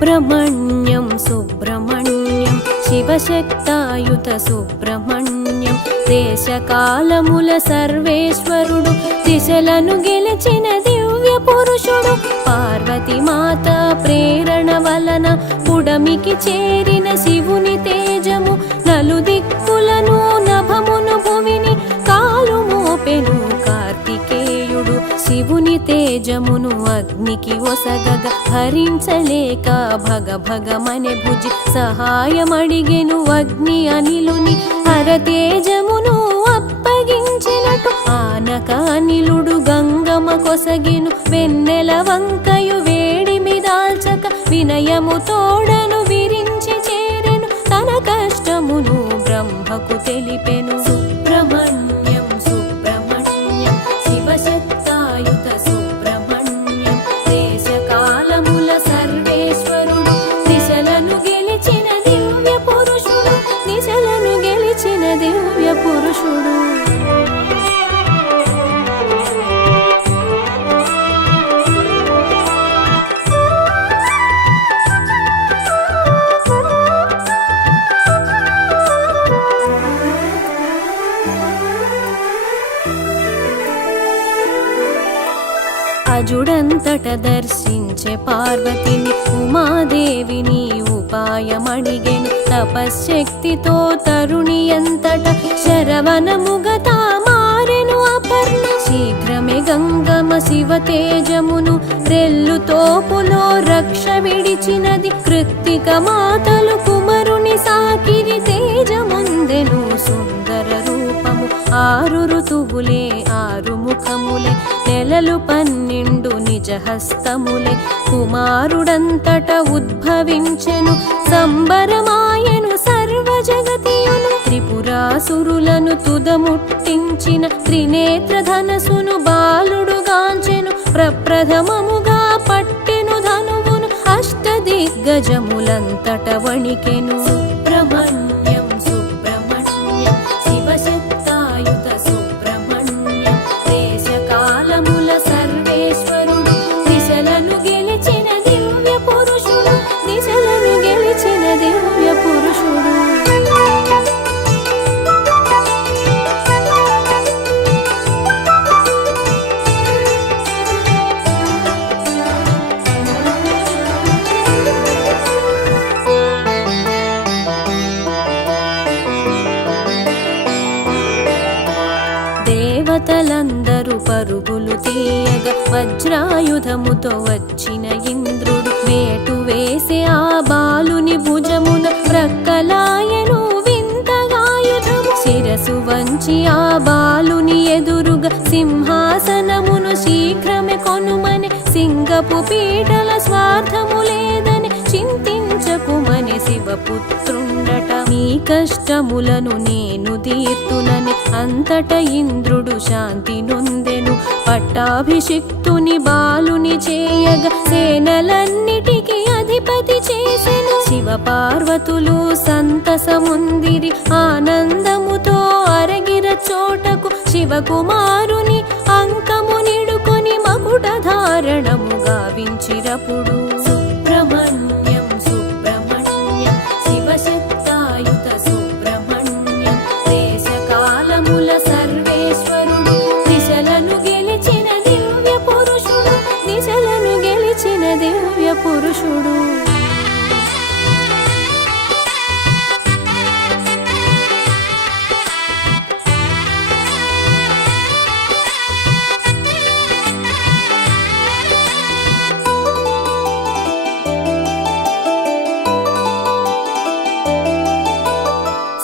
సుబ్రహ్మణ్యం సుబ్రహ్మణ్యం శివశక్తాయుత సుబ్రహ్మణ్యం దేశకాలముల సర్వేశ్వరుడు దిశలను గెలిచిన దివ్య పురుషుడు పార్వతి మాత ప్రేరణ వలన పుడమికి చేరిన శివుని తేజము నలుదిక్కులను నభమును భువిని కాలు మోపెను కార్తికేయుడు శివుని తేజమును అగ్నికి ఒసగగ భరించలేక భగ భగమనే భుజి సహాయమడిగెను అగ్ని అనిలుని హరతేజమును అప్పగించినట్టు ఆనక అనిలుడు గంగమ్మ కొసగిను వెన్నెల వంకయు వేడిమి దాల్చక వినయము తోడను విరించి చేరెను తన కష్టమును బ్రహ్మకు తెలిపెను సుబ్రహ్మణ్యం సుబ్రహ్మణ్యం శివశక్తాయుత సుబ్రహ్మణ్యం దేశకాలముల సర్వేశ్వరుడు దిశలను గెలిచిన దివ్య పురుషుడు దిశలను గెలిచిన దివ్య పురుషుడు అజుడంతట దర్శించే పార్వతిని ఉమాదేవిని ఉపాయమడిగెను తపశ్శక్తితో తరుణి అంతట శరవణముగతా మారెను అపర్ణ శీఘ్రమే గంగమ్మ శివ తేజమును రెల్లుతోపులో రక్ష విడిచినది కృత్తిక మాతలు కుమరుని సాకిరి తేజముందెను సుందర రూపము 6 ఋతువులే 6 ముఖములే నెలలు 12 నిజ హస్తములే కుమారుడంతట ఉద్భవించెను సంబరమాయను సర్వ జగతియును త్రిపురాసురులను తుదముట్టించిన త్రినేత్ర ధనసును బాలుడుగాంచెను ప్రప్రథమముగా పట్టెను ధనువును అష్టదిగ్గజములంతట వణికెను సుబ్రహ్మణ్యం సుబ్రహ్మణ్యం శివశక్తాయుత సుబ్రహ్మణ్యం దేశకాలముల సర్వేశ్వరుడు దిశలను గెలిచిన దివ్య పురుషుడు దిశలను గెలిచిన దివ్య పురుషుడు దేవతలందరూ పరుగులు తీయగ వజ్రాయుధముతో వచ్చిన ఇంద్రుడు వేటు వేసే ఆ బాలుని భుజమున ప్రక్కలాయను వింతగాయుధము శిరసు వంచి ఆ బాలుని ఎదురుగా సింహాసనమును శీఘ్రమే కొనుమని సింగపు పీటల స్వార్థము లేదని చింతించకుమని శివపుత్రుండట నీ కష్టములను నేను తీర్తునని అంతట ఇంద్రుడు శాంతి నొందెను పట్టాభిషిక్తుని బాలుని చేయగ సేనలన్నిటికీ అధిపతి చేసెను శివ పార్వతులు సంతసముందిరి ఆనందముతో అరగిర చోటకు శివకుమారుని అంకము నిడుకొని మకుట ధారణము గావించిరపుడు సుబ్రహ్మణ్యం సుబ్రహ్మణ్యం శివశక్తాయుత సుబ్రహ్మణ్యం దేశకాలముల సర్వేశ్వరుడు దిశలను గెలిచిన దివ్య పురుషుడు దిశలను గెలిచిన దివ్య పురుషుడు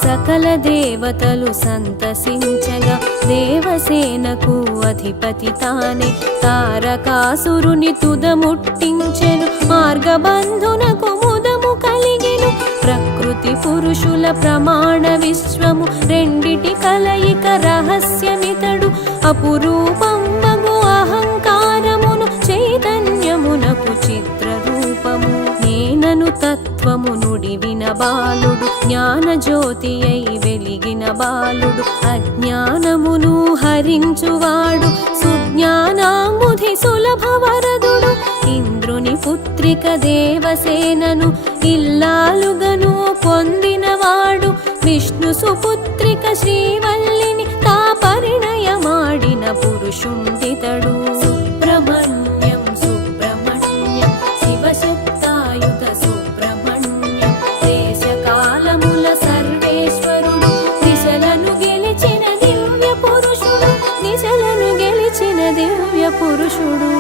సకల దేవతలు సంతసించగా దేవసేనకు అధిపతి తానే తారకాసురుని తుదముట్టించెను మార్గబంధునకు ముదము కలిగెను ప్రకృతి పురుషుల ప్రమాణ విశ్వము రెండిటి కలయిక రహస్యమితడు అపురూపం మగు అహంకారమును చైతన్యమునకు చిత్రరూపము నేనను తత్వము నుడివిన బాలుడు జ్ఞానజ్యోతి అయి వెలిగిన బాలుడు అజ్ఞానమును హరించువాడు సుజ్ఞానాముధి సులభ వరదుడు ఇంద్రుని పుత్రి సుపుత్రిక దేవసేనను ఇల్లాలుగను పొందినవాడు. విష్ణు సుపుత్రిక శ్రీవల్లిని తా పరిణయమాడిన పురుషుండితడు. సుబ్రహ్మణ్యం సుబ్రహ్మణ్యం శివశక్తాయుత సుబ్రహ్మణ్యం దేశకాలముల సర్వేశ్వరుడు. దిశలను గెలిచిన దివ్య పురుషుడు, దిశలను గెలిచిన దివ్య పురుషుడు.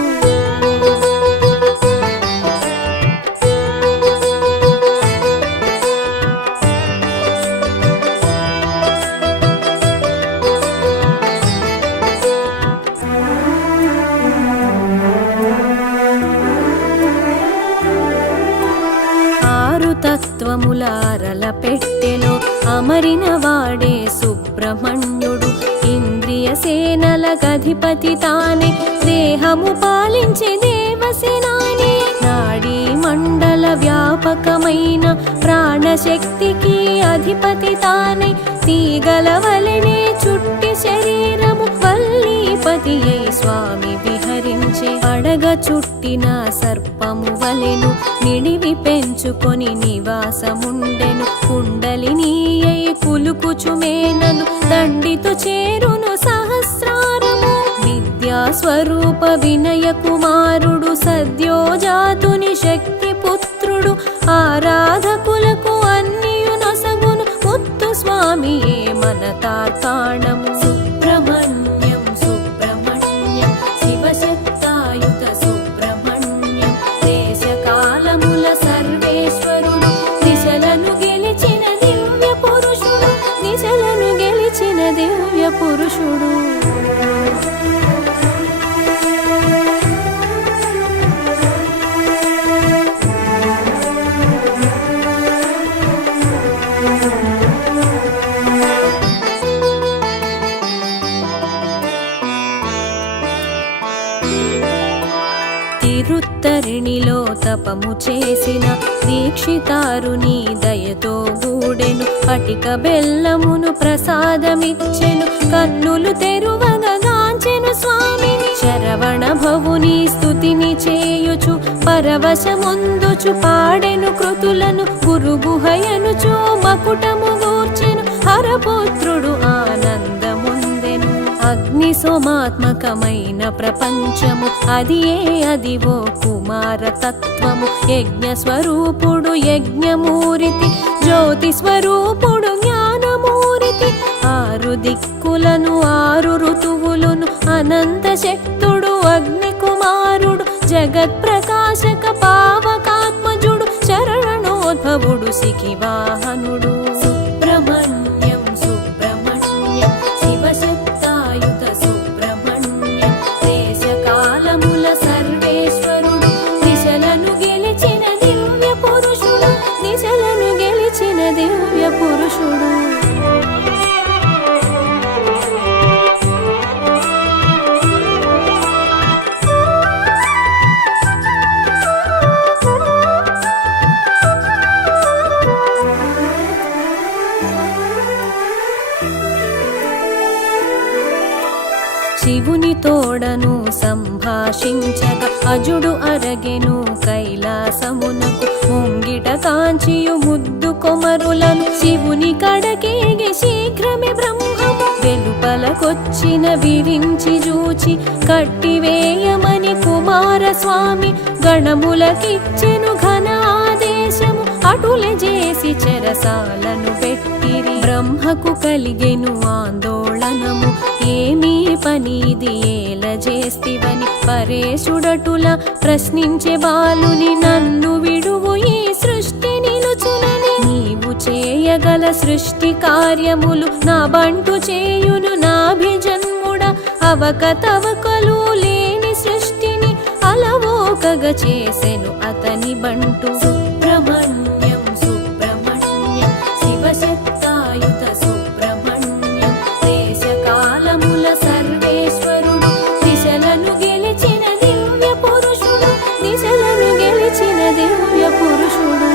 తత్వములారల పెట్టెలో అమరిన వాడే సుబ్రహ్మణ్యుడు. ఇంద్రియ సేనల గధిపతి తానే, దేహము పాలించే దేవసేనాని. నాడీ మండల వ్యాపకమైన ప్రాణశక్తికి అధిపతి తానే, తీగల వలెనే చుట్టి శరీరము వల్లీపతి అయి స్వామి విహరించే. అడగ చుట్టిన సర్పము వలెను నిడివి పెంచుకొని నివాసముండెను. కుండలిని అయి కులుకుచుమేనను దండితో చేరును సహస్రారము. విద్యా స్వరూప వినయ కుమారుడు, సద్యోజాతుని శక్తి పుత్రుడు. ఆరాధకులకు అన్నియు నొసగును ముత్తు స్వామియే మన తార్కాణము. సుబ్రహ్మణ్యం సుబ్రహ్మణ్యం శివశక్తాయుత సుబ్రహ్మణ్యం దేశకాలముల సర్వేశ్వరుడు. దిశలను గెలిచిన దివ్య పురుషుడు, దిశలను గెలిచిన దివ్య పురుషుడు. తిరుత్తరిణిలో తపము చేసిన దీక్షితారుని దయతో గూడెను. పటిక బెల్లమును ప్రసాదమిచ్చెను, కన్నులు తెరువగాంచెను స్వామిని. శరవణ భవుని స్తుతిని చేయుచు పరవశముందుచు పాడెను కృతులను. గురుగుహయనుచు మకుటము గూర్చెను, హరపుత్రుడు ఆనందముందెను. అగ్ని సోమాత్మకమైన ప్రపంచము అదివో కుమార తత్వము. యజ్ఞ స్వరూపుడు యజ్ఞమూరితి, జ్యోతి స్వరూపుడు జ్ఞానమూరితి. ఆరు దిక్కులను ఆరు ఋతువులను అనంత శక్తుడు అగ్ని కుమారుడు. జగత్ ప్రకాశక పావకాత్మజుడు, శరణోద్భవుడు శిఖివాహనుడు. సుబ్రహ్మణ్యం సుబ్రహ్మణ్యం శివశక్తాయుత సుబ్రహ్మణ్యం దేశకాలముల సర్వేశ్వరుడు. దిశలను గెలిచిన దివ్య పురుషుడు, దిశలను గెలిచిన దివ్య పురుషుడు. శివుని తోడను సంభాషించగా అజుడు అరగెను కైలాసమునకు. ముంగిట కాంచియు ముద్దు కొమరులను శివుని కడకేగి శీఘ్రమే బ్రహ్మము. వెలుపలకొచ్చిన విరించి జూచి కట్టివేయమని కుమారస్వామి గణములకిచ్చెను ఘన ఆదేశము. అటులే చేసి చెరసాలను పెట్టిరి. బ్రహ్మకు కలిగెను ఆందోళనము, ఏమీ పనిది ఏల చేస్తివని. పరేశుడటుల ప్రశ్నించే బాలుని, నన్ను విడువు ఈ సృష్టి నిలుచునని. నీవు చేయగల సృష్టి కార్యములు నా బంటు చేయును నాభిజన్ముడ. అవకతవకలు లేని సృష్టిని అలవోకగా చేసెను అతని బంటు. సుబ్రహ్మణ్యం సుబ్రహ్మణ్యం శివశక్తాయుత సుబ్రహ్మణ్యం దేశకాలముల సర్వేశ్వరుడు. దిశలను గెలిచిన దివ్య పురుషుడు, దిశలను గెలిచిన దివ్య పురుషుడు.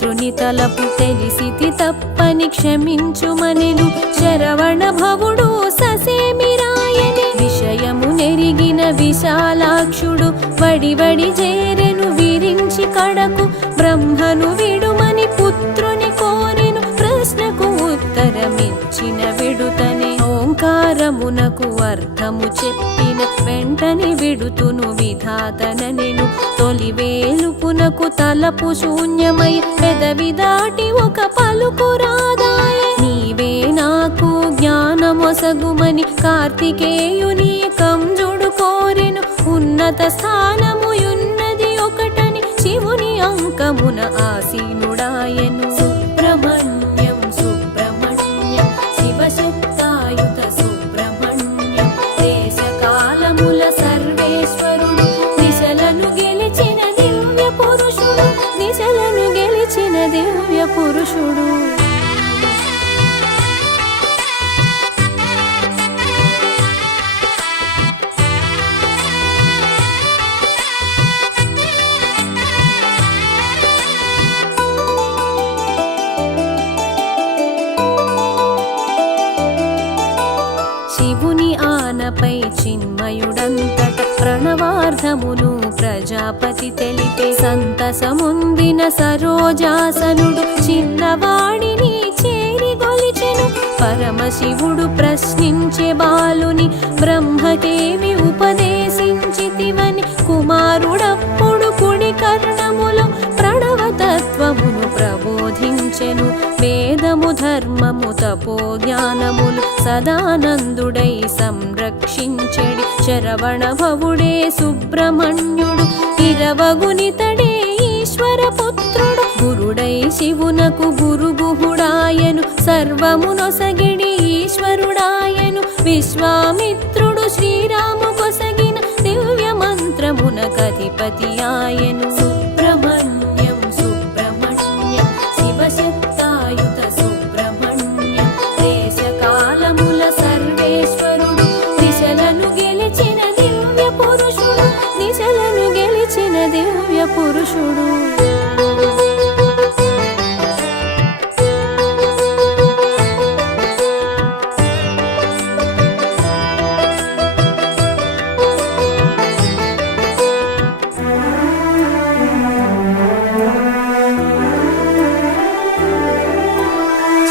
పుత్రుని తలపు తెలిసితి తప్పని క్షమించుమనెను శరవణ భవుడు ససేమిరాయని విషయము నెరిగిన విశాలాక్షుడు వడి చేరెను విరించి కడకు బ్రహ్మను విడుమని పుత్రుని కోరెను ప్రశ్నకు ఉత్తరమిచ్చిన విడుతనే ఓంకారమునకు అర్థము చెప్పిన వెంటనే విడుతును విధాతననెను తొలి వేలుపునకు తలపు శూన్యమై పెదవి దాటి ఒక పలుకు రాదాయే నీవే నాకు జ్ఞానమొసగుమని కార్తికేయుని కంజుడు కోరెను ఉన్నత స్థానముయున్నది ఒకటని శివుని అంకమున ఆసీనుడాయను సుబ్రహ్మణ్యం సుబ్రహ్మణ్యం శివశక్తాయుత సుబ్రహ్మణ్యం దేశకాలముల సర్వేశ్వరుడు దిశలను గెలిచిన దివ్య పురుషుడు దిశలను గెలిచిన దివ్య పురుషుడు శివుని ఆనపై చిన్మయుడంతట ప్రణవార్ధమును ప్రజాపతి తెలిపే సంతసముందిన సరోజాసనుడు చిన్నవాడిని చేరి గొలిచెను పరమశివుడు ప్రశ్నించే బాలుని బ్రహ్మకేమి ఉపదేశించితివని కుమారుడప్పుడు కుడి కర్ణములో ప్రణవతత్వమును ప్రబోధించెను వేదము ధర్మము తపో జ్ఞానములు సదానందుడై సంరక్షించెడి శరవణ భవుడే సుబ్రహ్మణ్యుడు ఇరవగునితడే ఈశ్వర పుత్రుడు గురుడై శివునకు గురుగుహుడాయను సర్వమునొసగిడి ఈశ్వరుడాయను విశ్వామిత్రుడు శ్రీరాము కొసగిన దివ్య మంత్రమున కధిపతి ఆయను సుబ్రహ్మణ్యం సుబ్రహ్మణ్యం శివశక్తాయుత సుబ్రహ్మణ్యం దేశకాలముల సర్వేశ్వరుడు దిశలను గెలిచిన దివ్య పురుషుడు దిశలను గెలిచిన దివ్య పురుషుడు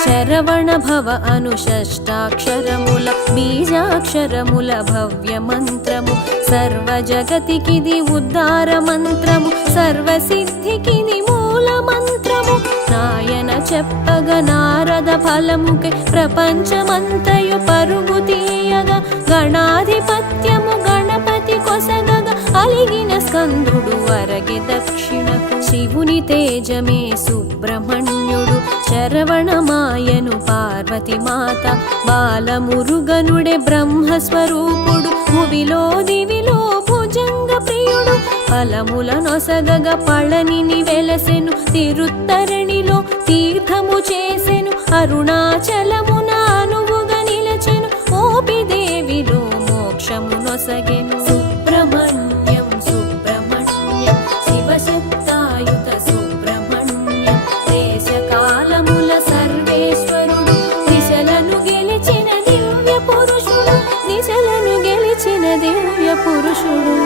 శరవణ భవ అను షష్టాక్షరముల బీజాక్షరముల భవ్య మంత్రము సర్వ జగతికిది ఉద్ధార మంత్రము సర్వసిద్ధికిది మూల మంత్రము నాయన చెప్పగ నారద ఫలముకై ప్రపంచమంతయు పరుగు తీయగా గణాధిపత్యము గణపతి కొసగగా అలిగిన స్కందుడు వరగి దక్షిణకు శివుని తేజమే సుబ్రహ్మణ్యుడు శరవణమాయను పార్వతి మాత బాలమురుగనుడే బ్రహ్మస్వరూపుడు భువిలో దివిలో భుజంగ ప్రియుడు ఫలముల నొసగగ పళనిని వెలసెను తిరుత్తరణిలో తీర్థము చేసెను అరుణాచలమున అనువుగా నిలచెను ఓపిదేవిలో మోక్షము నొసగెను సుబ్రహ్మణ్యం సుబ్రహ్మణ్యం శివశక్తాయుత సుబ్రహ్మణ్యం దేశకాలముల సర్వేశ్వరుడు దిశలను గెలిచిన దివ్య పురుషుడు దిశలను గెలిచిన దివ్య పురుషుడు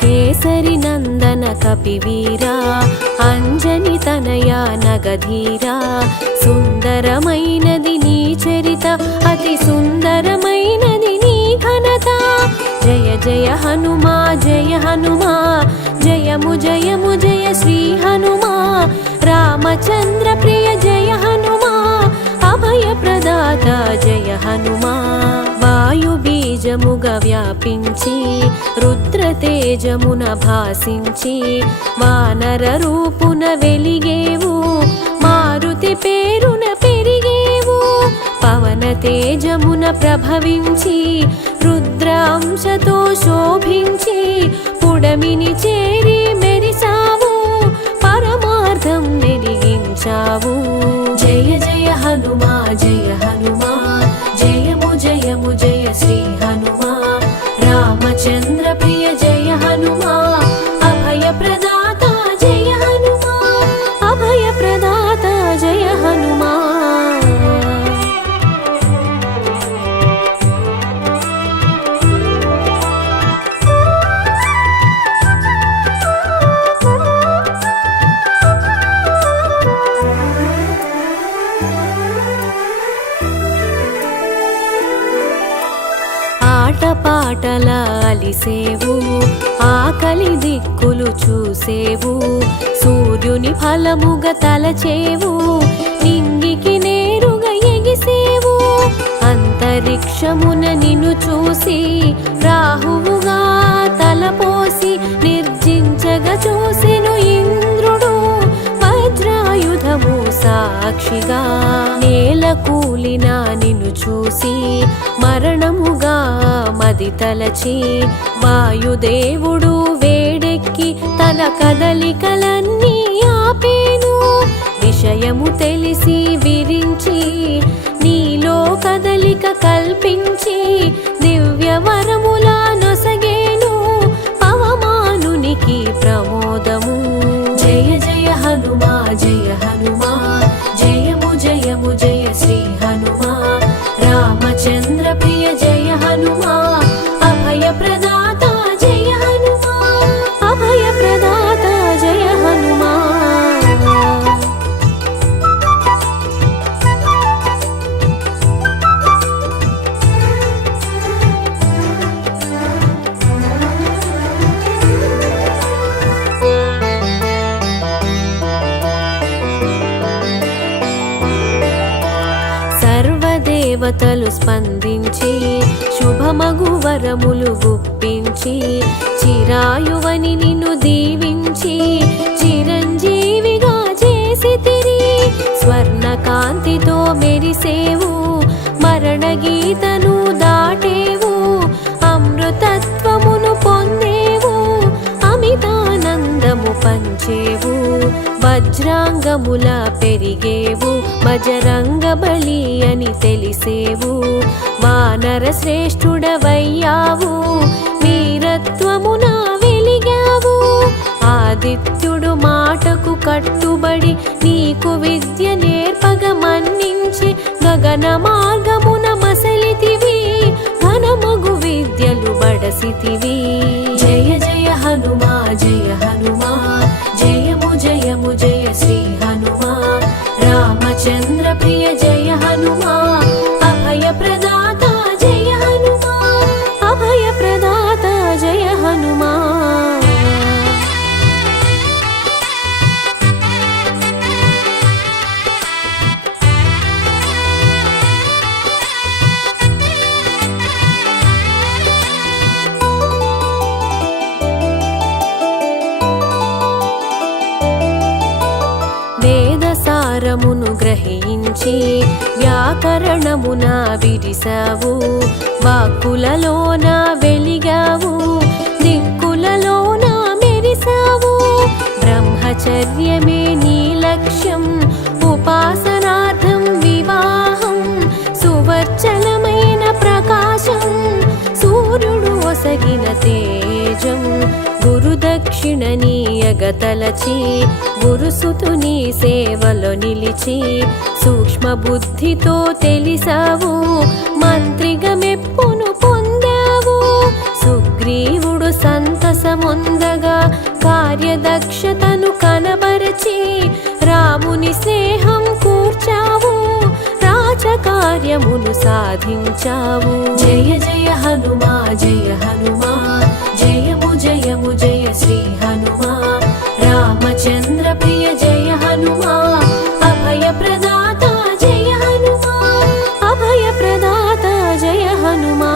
కేసరి నందన కపివీరా అంజని తనయ నగధీరా సుందరమైనది నీ చరిత అతి సుందరమైనది నీ ఘనత జయ జయ హనుమా జయ హనుమా జయము జయము జయ శ్రీ హనుమా రామచంద్ర ప్రియ జయ హనుమా అభయ ప్రదాత జయ హనుమా వాయు బీజముగా వ్యాపించి రుద్ర తేజమున భాసించి వానర రూపున వెలిగేవు మారుతి పేరున పెరిగేవు పవన తేజమున ప్రభవించి రుద్రాంశతో శోభించి పుడమిని చేరి మెరిసావు, పరమార్థం నెరిగించావు. జయ జయ హనుమా జయ హనుమా, జయము జయము జయ శ్రీ హనుమా. రామచంద్ర ప్రియ జయ హనుమా, అభయ ప్రదాత జయ హనుమా, అభయ ప్రదాత జయ హనుమా. ఆటపాటల అలిసేవు, ఆకలి దిక్కులు చూసేవు, సూర్యుని ఫలముగా తలచేవు, నింగికి నేరుగా ఎగిసేవు. అంతరిక్షమున నిన్ను చూసి రాహువుగా తలపోసి నిర్జించగా చూసెను ఇంద్రుడు వజ్రాయుధము సాక్షిగా. నేల కూలిన నిన్ను చూసి మరణముగా మది తలచి, వాయుదేవుడు వేడెక్కి తన కదలికలన్నీ ఆపేను. విషయము తెలిసి విరించి నీలో కదలిక కల్పించి, దివ్య వరములా నొసగేను పవమానునికి ప్రమోదము. జయ జయ హనుమా జయ హనుమా, జయము జయము జయ శ్రీ హనుమా. రామచంద్ర ప్రియ జయ హనుమా, అభయ ప్రదాత జయ హనుమా, అభయ ప్రదాత జయ హనుమా. దేవతలు స్పందించి శుభమగు వరములు గుప్పించి, చిరాయువని నిన్ను దీవించి చిరంజీవిగా చేసితిరి. స్వర్ణ కాంతితో మెరిసేవు, మరణ గీతను దాటేవు, అమృతత్వమును పొందేవు, అమితానందము పంచేవు. వజ్రాంగముల పెరిగేవు, బజరంగ బలి అని తెలిసేవు. వానర శ్రేష్ఠుడవయ్యావు, వీరత్వమున వెలిగావు. ఆదిత్యుడు మాటకు కట్టుబడి నీకు విద్య నేర్పగ మన్నించి, గగన మార్గమున మసలితివి, ఘనమగు విద్యలు బడసితివి. జయ జయ హనుమా జయ హనుమా, జయము జయము జయ శ్రీ హనుమా. రామచంద్ర ప్రియ జయ హనుమా, అభయ ప్రదాత జయ హనుమా, అభయ ప్రదాత జయ హనుమా. వేదసారమును గ్రహించి వ్యాకరణమున విడిసావు, వాక్కులలోన వెలిగావు, దిక్కులలోన మెరిసావు. బ్రహ్మచర్యమే నీ లక్ష్యం, ఉపాసనార్థం వివాహం, సువర్చలమైన ప్రకాశం, సూర్యుడు ఒసగిన తేజం. గురుదక్షిణ నీయగతలచి, గురుసుతుని సేవలో నిలిచి, సూక్ష్మ బుద్ధితో తెలిసావు, మంత్రిగా మెప్పును పొందావు. సుగ్రీవుడు సంతసముందగా కార్యదక్షతను కనబరచి, రాముని స్నేహం కూర్చావు, రాజకార్యమును సాధించావు. జయ జయ హనుమా జయ హనుమా, జయము జయము జయ శ్రీ హనుమా. రామచంద్ర ప్రియ జయ హనుమా, అభయ ప్రదాత జయ హనుమా, అభయ ప్రదాత జయ హనుమా.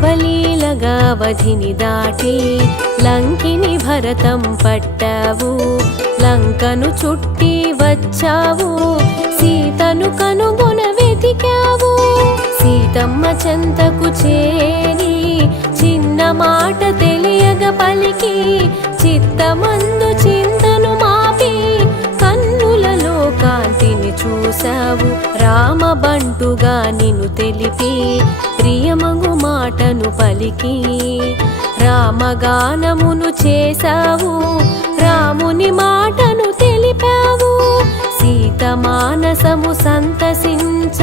అవలీలగా వధిని దాటి లంకిని భరతం పట్టావు. లంకను చుట్టి వచ్చావు, సీతను కనుగొన వెతికావు. సీతమ్మ చెంతకు చేరి చిన్న మాట తెలియగ పలికి చిత్తమందు చింతను మాపి కన్నులలో కాంతిని చూసావు. రామబంటుగా నిన్ను తెలిపి ప్రియమగు మాటను పలికి రామగానమును చేశావు. రాముని మాటను తెలిపావు. సీత మానసము సంతసించ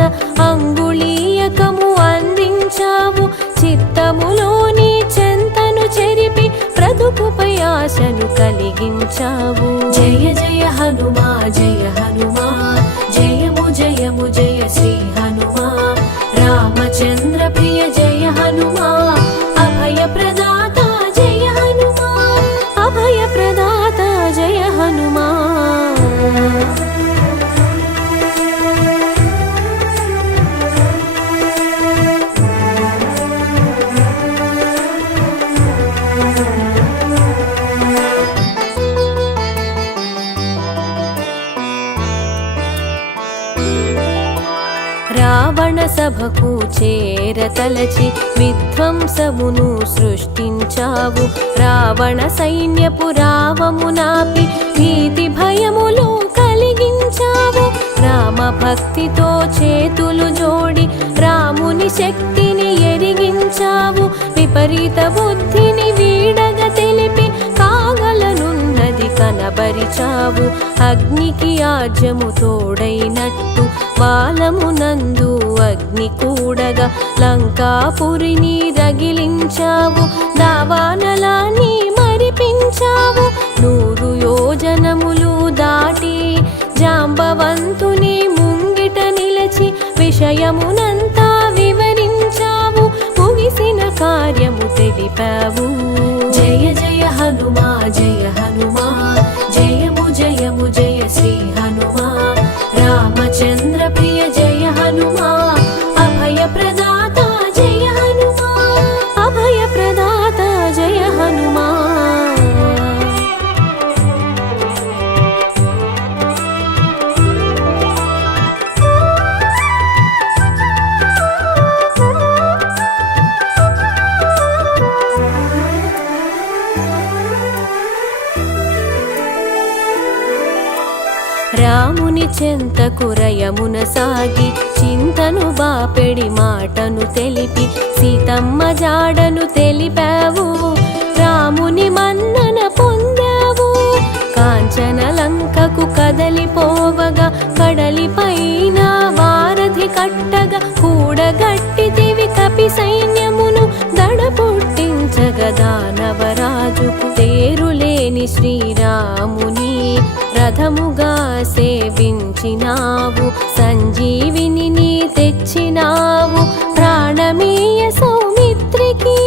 అంగుళీయకము అందించావు. చిత్తములోని చెంతను చెరిపి బ్రతుకుపై ఆశను కలిగించావు. జయ జయ హనుమా జయ హనుమా, జయము జయము జయ శ్రీ హనుమా. రామచంద్ర ప్రియ జయ హనుమా, అభయ ప్రదాత జయ హనుమా, అభయ ప్రదాత జయ హనుమా. రావణ సభకు చేరతలచి విధ్వంసమును సృష్టించావు. రావణ సైన్యపు రావము నాపి భీతి భయములు కలిగించావు. రామ భక్తితో చేతులు జోడి రాముని శక్తిని ఎరిగించావు. విపరీత బుద్ధిని వీడగ తెలిపి కాగలనున్నది కనబరిచావు. అగ్నికి ఆజ్యము తోడైనట్టు వాలమునందు అగ్ని కూడగా లంకాపురిని రగిలించావు. దావానలాన్ని మరిపించావు. 100 యోజనములు దాటి జాంబవంతుని ముంగిట నిలచి విషయమునంతా వివరించావు. ముగిసిన కార్యము తెలిపావు. జయ జయ హనుమా జయ హనుమా, జయము జయము జయ శ్రీ హనుమా. రామచంద్ర ప్రియ జయ హనుమా, అభయ ప్రదాత జయ హనుమా, అభయ ప్రదాత జయ హనుమా. రాముని చెంతకు రయమున సాగి చింతను బాపెడి మాటను తెలిపి సీతమ్మ జాడను తెలిపావు. రాముని మన్నన పొందావు. కాంచన లంకకు కదలిపోవగా కడలిపైన వారధి కట్టగా కూడగట్టితివి కపి సైన్యమును దడ పుట్టించగా దానవరాజుకు తేరులేని శ్రీరాముని రథముగా సేవించినావు. సంజీవిని తెచ్చినావు ప్రాణమీయ సౌమిత్రికి.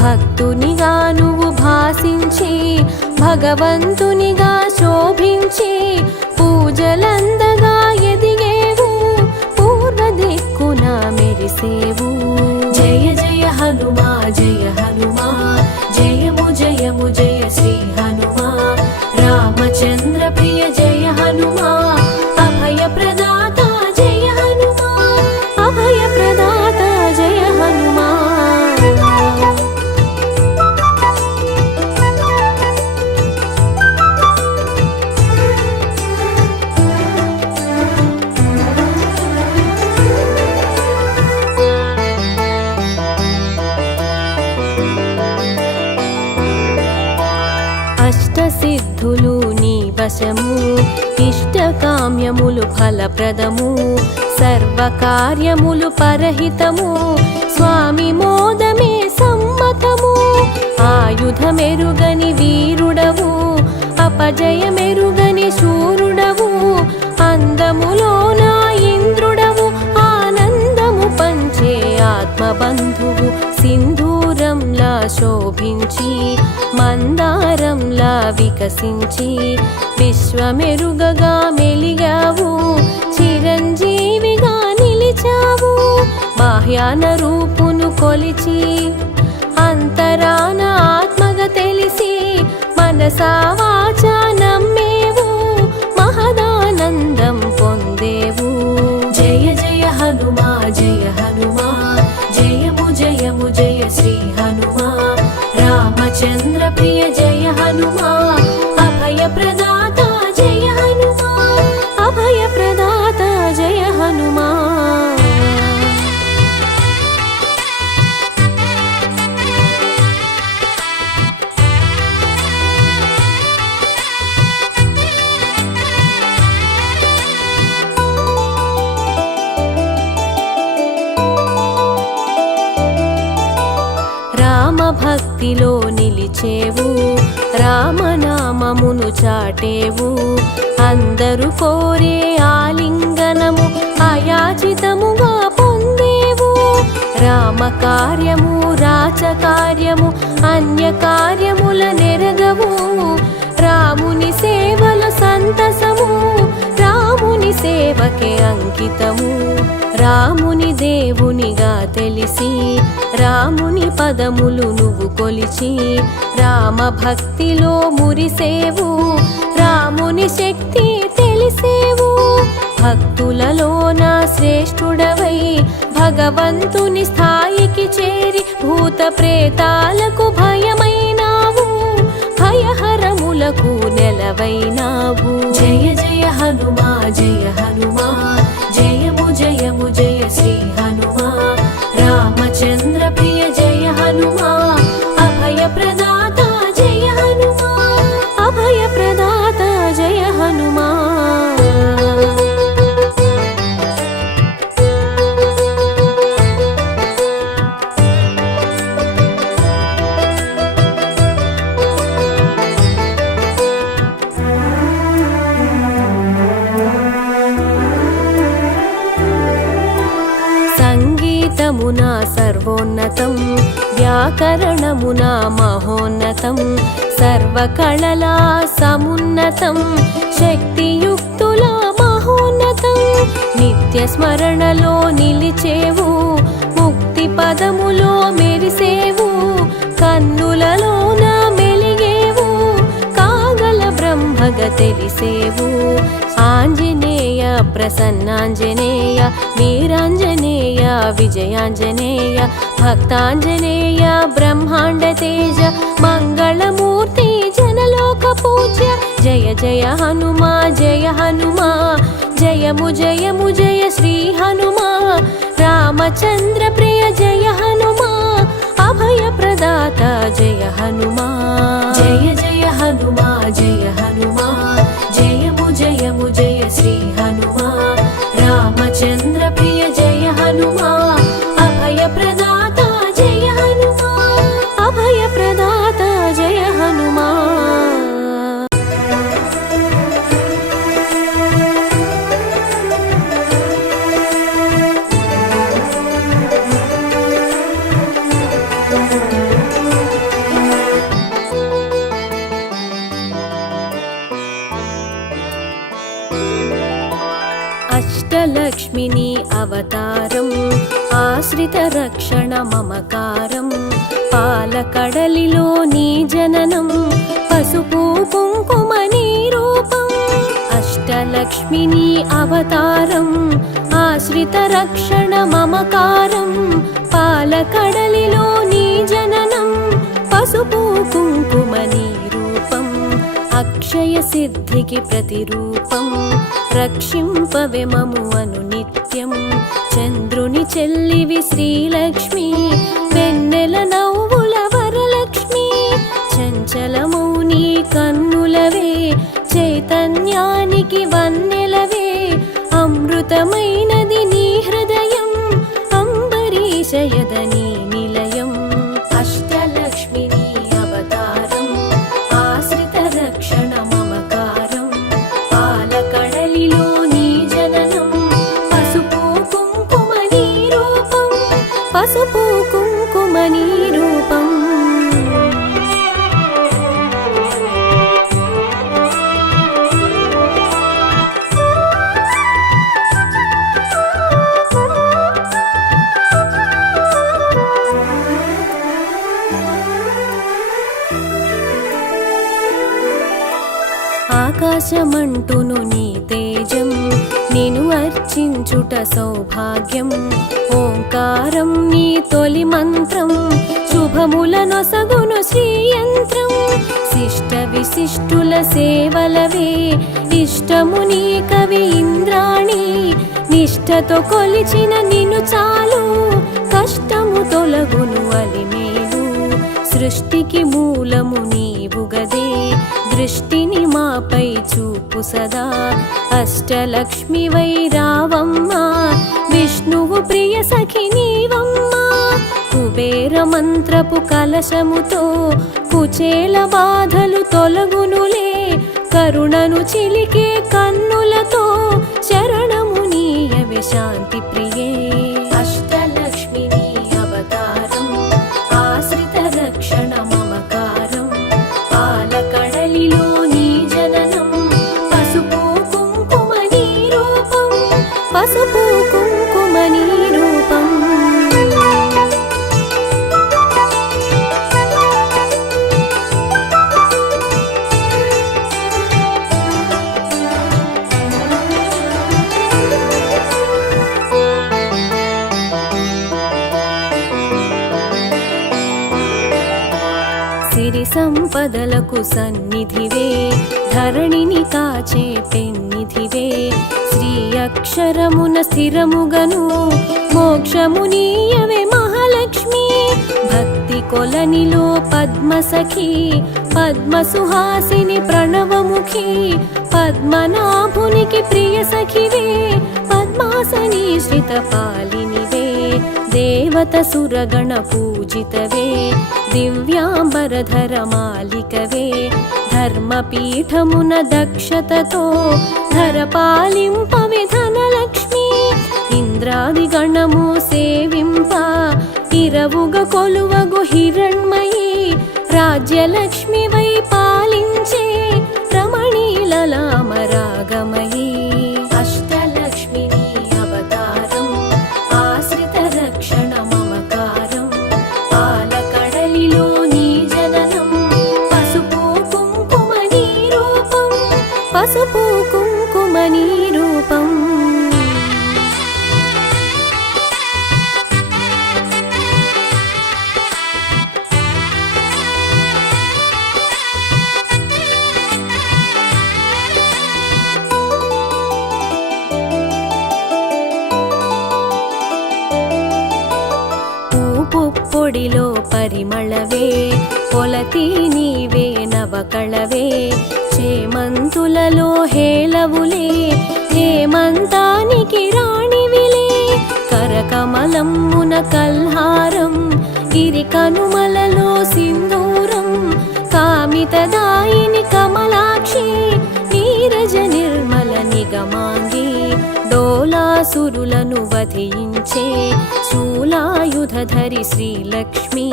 భక్తునిగా నువ్వు భాసించి భగవంతునిగా శోభించి పూజలందగా ఎదిగేవు. పూర్వ దిక్కున మెరిసేవు. జయ జయ హనుమా జయ హనుమా, జయము జయము జయ శ్రీ హనుమా. రామచంద్ర ప్రియ జయ హనుమా, అభయ ప్రదాత జయ హనుమా, అభయ ప్రదాత జయ హనుమా. అష్టసిద్ధులు నీ వశము, ఇష్టకామ్యములు ఫలప్రదము, సర్వకార్యములు పరహితము. స్వామి మోదమే సమ్మతము. ఆయుధమెరుగని వీరుడవు, అపజయమెరుగని శూరుడవు. అందములో నా ఇంద్రుడవు, ఆనందము పంచే ఆత్మబంధువు. సింధూరంలా శోభించి మందారంలా వికసించి విశ్వమెరుగగా మెలిగావు. చిరంజీవిగా నిలిచావు. బాహ్యాన రూపును కొలిచి మనసా వాచా నమ్మేవు మహదానందం పొందేవు. జయ జయ హనుమా జయ హనుమా జయము జయము జయ శ్రీ హనుమా. రామచంద్ర ప్రియ జయ హనుమా అభయ ప్రదాత జయ హనుమా అభయ ప్రదాత జయ హనుమా. రామభక్తిలో నిలిచేవు రామనామమును చాటేవు. అందరూ కోరే ఆలింగనము అయాచితముగా పొందేవు. రామ కార్యము రాచకార్యము అన్య కార్యముల నెరగవు. రాముని సేవల సంతసము రాముని సేవకే అంకితము. రాముని దేవునిగా తెలిసి రాముని పదములు నువ్వు కొలిచి రామ భక్తిలో మురిసేవు. రాముని శక్తి తెలిసేవు. భక్తులలోన శ్రేష్ఠుడవై భగవంతుని స్థాయికి చేరి భూత ప్రేతాలకు భయమైనావు. భయహరములకు నెలవైనావు. జయ జయ హనుమా జయ హనుమా జయము జయము జయ శ్రీ హనుమా. రామచంద్ర ప్రియ జయ హనుమా అభయ ప్రదాత జయ హనుమా అభయ ప్రదాత జయ హనుమా. సంగీతమునా సర్వోన్నతం వ్యాకరణమునా మహోన్నతం. సర్వకళలా సమున్నతం శక్తియుక్తుల మహోన్నతం. నిత్య స్మరణలో నిలిచేవు ముక్తి పదములో మెరిసేవు. కన్నులలోన మెలిగేవు కాగల బ్రహ్మగ తెలిసేవు. ఆంజనేయ ప్రసన్నాంజనేయ వీరాంజనేయ విజయాంజనేయ భక్తాంజనేయ బ్రహ్మాండ తేజ మంగళమూర్తి జనలోక పూజ్య. జయ జయ హనుమా జయ హనుమా జయము జయము జయ శ్రీ హనుమా. రామచంద్ర ప్రియ జయ హనుమా అభయ ప్రదాత జయ హనుమా. జయ జయ హనుమా జయ హనుమా జయము జయము జయ శ్రీ హనుమా. రామచంద్ర ప్రియ జయ హనుమా అభయ ప్రదాత జయ హనుమా అభయ ప్రదాత జయ హనుమా. అష్టలక్ష్మిని అవతారం ఆశ్రిత రక్షణ మమకారం. పాలకడలిలో నీ జననం పసుపు కుంకుమ నీ రూపం. అష్టలక్ష్మిని అవతారం ఆశ్రిత రక్షణ మమకారం. పాలకడలిలో నీ జననం పసుపు కుంకుమ నీ రూపం. అక్షయ సిద్ధికి ప్రతిరూపం రక్షింపవే మము అను నిత్యం. చంద్రుని చెల్లివి శ్రీలక్ష్మి వెన్నెల నవ్వుల వరలక్ష్మి. చంచలమౌ నీ కన్నులవే చైతన్యానికి వన్నెలవే. అమృతమైనది నీ హృదయం అంబరీషయదని నిలయం. అష్టలక్ష్మిని అవతారం ఆశ్రిత రక్షణ మమకారం. పాలకడలిలో నీ జననం పసుపు కుంకుమ నీ రూపం పసుపు కుంకుమ నీ రూపం. ఆకాశమంటును నీ తేజం, నిను అర్చించుట సౌభాగ్యం. ఓంకారం నీ తొలి మంత్రం, శుభములనొసగును శ్రీయంత్రం. శిష్ట విశిష్టుల సేవలవే ఇష్టము నీ కవి ఇంద్రాణి. నిష్ఠతో కొలిచిన నిన్ను చాలు, కష్టము తొలగును అలిమేలు. సృష్టికి మూలము నీవుగదే, దృష్టిని మాపై చూపు సదా. అష్టలక్ష్మివై రావమ్మా, విష్ణువు ప్రియ సఖి నీవమ్మా. కుబేర మంత్రపు కలశముతో కుచేల బాధలు తొలగునులే. కరుణను చిలికే కన్నులతో శరణము నీయవే శాంతి ప్రియే. అష్టలక్ష్మి నీ అవతారం, ఆశ్రిత రక్షణ మమకారం. పాలకడలిలో నీ జననం, పసుపు కుంకుమ నీ రూపం. పసుపు కుంకుమ నీ రూపం. సిరి సంపదలకు సన్నిధివే, ధరణిని కాచే పెన్నిధివే. శ్రీ అక్షరమున స్థిరముగను, మోక్షము నీయవే మహాలక్ష్మి. భక్తి కొలనిలో పద్మసఖి, పద్మసుహాసిని ప్రణవముఖి. పద్మనాభునికి ప్రియ సఖివే, పద్మాసని శ్రిత పాలినివే. దేవత సురగణ పూజితవే, దివ్యాంబరధర మాలికవే. ధర్మపీఠమున దక్షతతో ధరపాలింపవే ధనలక్ష్మి. ఇంద్రాది గణము సేవింప ఇరవుగ కొలువగు హిరణ్మయి. రాజ్యలక్ష్మి వై పాలించే రమణీలలామ రాగమయీ. అష్టలక్ష్మి నీ అవతారం, ఆశ్రిత రక్షణ మమకారం. పాలకడలిలో నీ జననం, పసుపు కుంకుమ నీ రూపం. పసుపు కుంకుమ నీ రూపం. పొడిలో పరిమళవే, పొలతి నీవే నవకళవే. చేమంతులలో హేళవులే, హేమంతానికి రాణివిలే. కరకమలమ్మున కల్హారం, గిరి కనుమలలో సింధూరం. కామితదాయిని కమలాక్షి, నీరజ నిర్మల నిగమాంగి. డోలాసురులను వధించే శూలాయుధధరి శ్రీలక్ష్మి.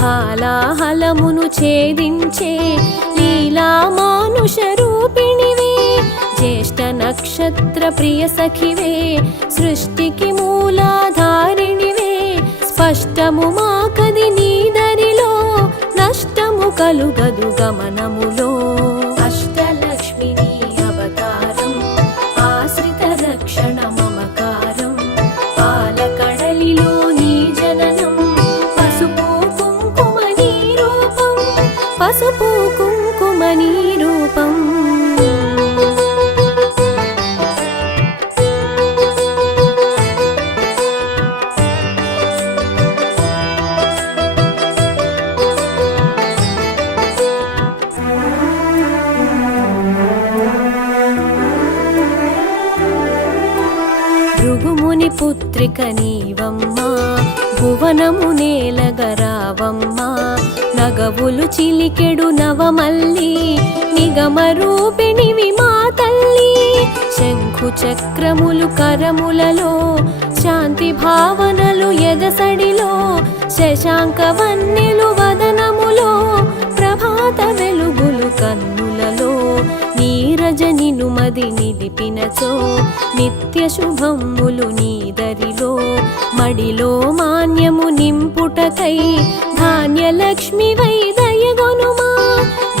హాలాహలమును ఛేదించే లీలా మానుష రూపిణివే. జ్యేష్ఠ నక్షత్ర ప్రియ సఖివే, సృష్టికి మూలాధారిణివే. స్పష్టము మాకది నీదరిలో, నష్టము కలుగదు గమనములో. అష్టలక్ష్మి నీ అవతారం, ఆశ్రిత రక్షణ మమకారం. పాలకడలిలో నీ జననం, పసుపు కుంకుమ నీ రూపం. పసుపు కుంకుమ నీ రూపం. భృగుముని పుత్రిక నీవమ్మా, భువనము నేలగరావమ్మా. నగవులు చిలికెడు నవమల్లి, నిగమ రూపిణివి మా తల్లి. శంఖు చక్రములు కరములలో, శాంతి భావనలు ఎదసడిలో. శశాంక వన్నెలు వదనములో, ప్రభాత వెలుగులు కన్నులలో. నీరజ నినుమది నిలిపినచో, నిత్య శుభములు నీదరిలో. మడిలో మాన్యము నింపుటకై, ధాన్యలక్ష్మి వై దయగొనుమా.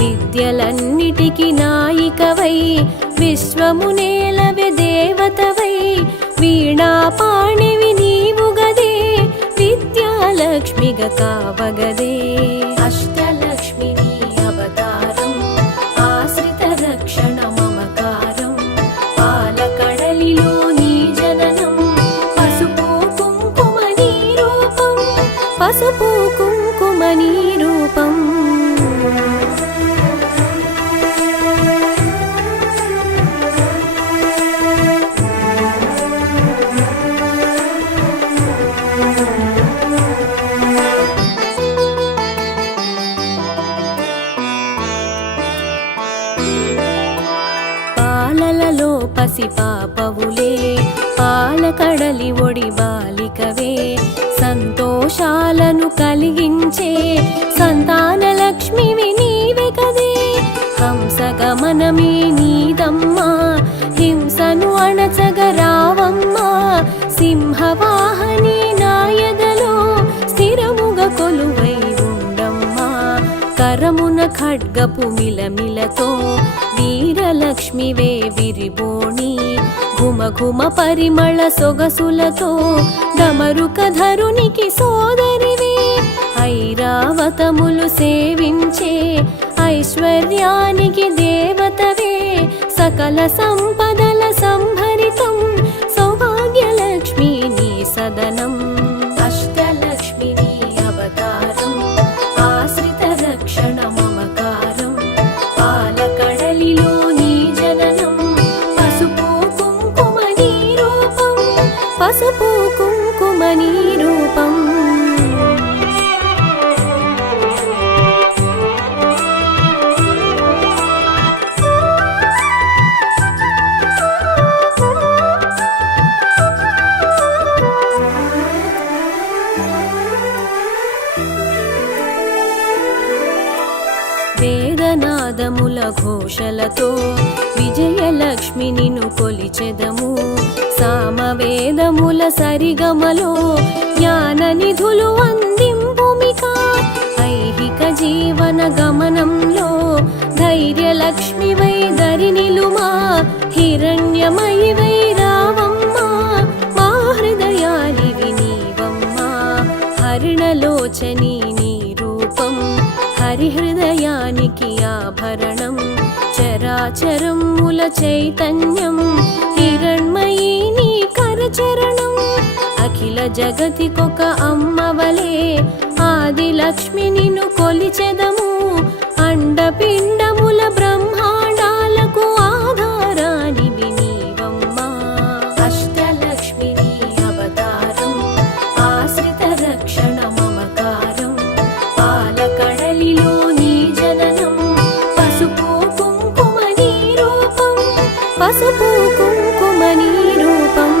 విద్యలన్నిటికి నాయికవై, విశ్వమునేలవే దేవతవై వీణాపాణివి నీవు గదే విద్యాలక్ష్మిగ కావగదే అష్టలక్ష్మి నీ అవతారం ఆశ్రిత రక్షణ మమకారం పాలకడలిలో నీ జననం పసుపు కుంకుమ నీ రూపం పసుపు కుంకుమ నీ రూపం పాలలలో పసిపాపవులే పాలకడలి ఒడి బాలికవే సంతోషాలను కలిగించే సంతాన లక్ష్మివి నీవే కదే హంసగమనమే నీదమ్మా హింసను అణచగరావమ్మా సింహవాహని నాయదలో స్థిరముగా కొలువై ఉండమ్మా కరమున ఖడ్గపు మిలమిలతో వీరలక్ష్మివే విరిబోణి ఘుమ ఘుమ పరిమళ సొగసులతో డమరుకధరునికి సోదరివే ఐరావతములు సేవించే ఐశ్వర్యానికి దేవతవే సకల సంపదల సంభరితం సౌభాగ్యలక్ష్మి నీ సదనం అష్టలక్ష్మి నీ అవతారం ఆశ్రిత రక్షణ మమకారం పాలకడలిలో నీ జననం పసుపు కుంకుమ నీ రూపం పసుపు కుంకుమ నీ రూపం వేదనాదముల ఘోషలతో విజయలక్ష్మి నిన్ను కొలిచెదము సామవేదముల సరిగమలో జ్ఞాన నిధులు అందింపుమిక ఐహిక జీవన గమనంలో ధైర్యలక్ష్మివై దరి నిలుమా హిరణ్యమయివై రావమ్మా మా హృదయాలివి నీవమ్మా హరిణలోచని నీ రూపం హరిహృదయానికి ఆభరణం చరాచరముల చైతన్యం హిరణ్మయీ నీ కరచరణం అఖిల జగతికొక అమ్మవలే ఆది లక్ష్మి నిన్ను కొలిచెదము అండపిండముల బ్రహ్మాండాలకు ఆధారానివి నీవమ్మా అష్టలక్ష్మి నీ అవతారం ఆశ్రిత రక్షణ మమకారం పాలకడలిలో నీ జననం పసుపు కుంకుమ నీ రూపం పసుపు కుంకుమ నీ రూపం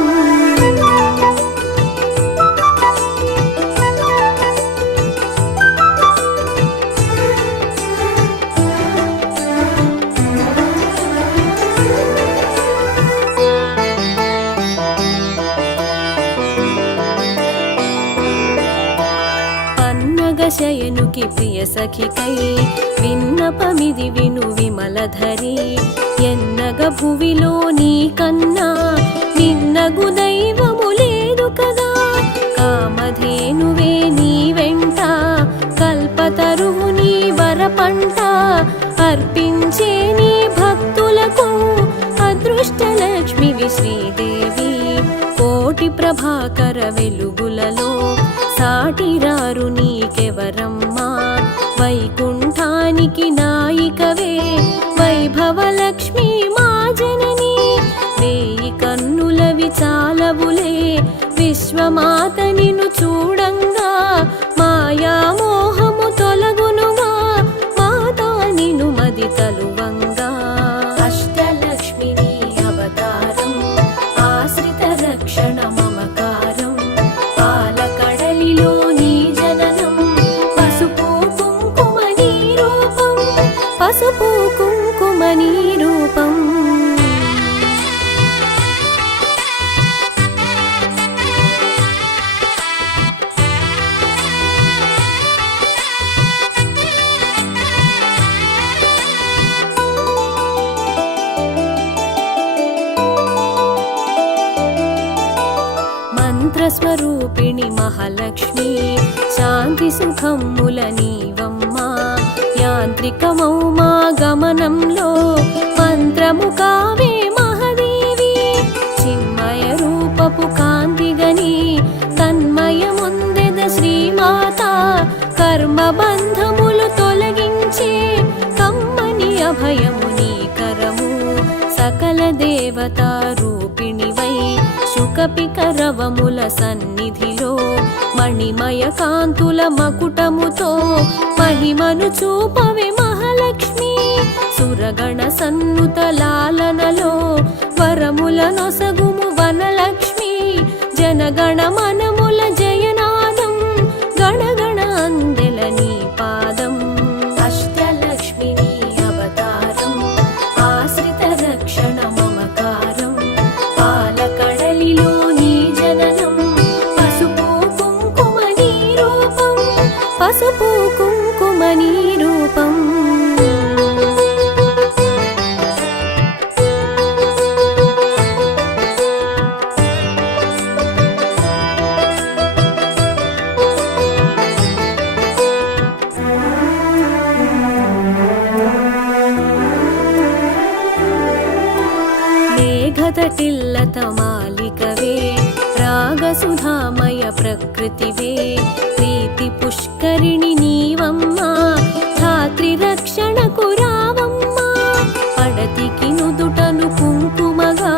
శయనుకి ప్రియ సఖికై విన్నపమిది విను విమలధరి ఎన్నగ భువిలో నీ కన్నా నిన్నగు దైవము లేదు కదా కామధేనువే నీ వెంట కల్పతరువు నీ వరపంట అర్పించే నీ భక్తులకు అదృష్టలక్ష్మివి శ్రీదేవి కోటి ప్రభాకర వెలుగులలో సాటిరారు నీకెవరమ్మా వైకుంఠానికి నాయికవే వైభవలక్ష్మి మా జనని వేయి కన్నులవి చాలవులే విశ్వమాత నిన్ను చూడంగా మాయా స్వరూపిణి మహాలక్ష్మి శాంతి సుఖముల నీవమ్మా యాంత్రికమౌ మా గమనంలో మంత్రము కావే మహాదేవి చిన్మయ రూపపు కాంతిగని తన్మయముందెద శ్రీమాత కర్మ బంధములు తొలగించే కమ్మని అభయము నీ కరము సకల దేవతా రూపిణివై శుకపిక రవముల సన్నిధిలో మణిమయ కాంతుల మకుటముతో మహిమను చూపవే మహాలక్ష్మి సురగణ సన్నుత లాలనలో వరముల నొసగుము వనలక్ష్మి జనగణ మనముల జయనాదం గణగణ అందెల నీ పాదం అష్టలక్ష్మి నీ అవతారం ఆశ్రిత రక్షణ మమకారం పాలకడలిలో నీ జననం పసుపు కుంకుమ నీ రూపం పసుపు కుంకుమ నీ రూపం మేఘతటిల్లత మాలికవే రాగసుధామయ ప్రకృతివే ప్రీతి పుష్కరిణి నీవమ్మా ధాత్రి రక్షణకు రావమ్మా పడతికి నుదుటను కుంకుమగా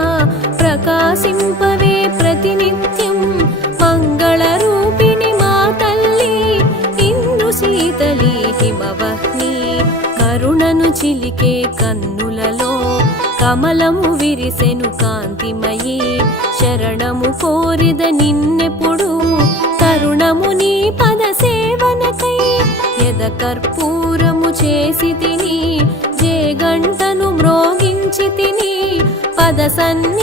ప్రకాశింపవే ప్రతినిత్యం మంగళ రూపిణి మా తల్లి ఇందు శీతలి హిమవహ్ని కరుణను చిలికే కన్నులలో కమలము విరిసెను కాంతిమయీ శరణము కోరిద నిన్నెప్పుడు తరుణము నీ పద సేవనకై యద కర్పూరము చేసి తిని జే గంటను మ్రోగించి తిని పద సన్న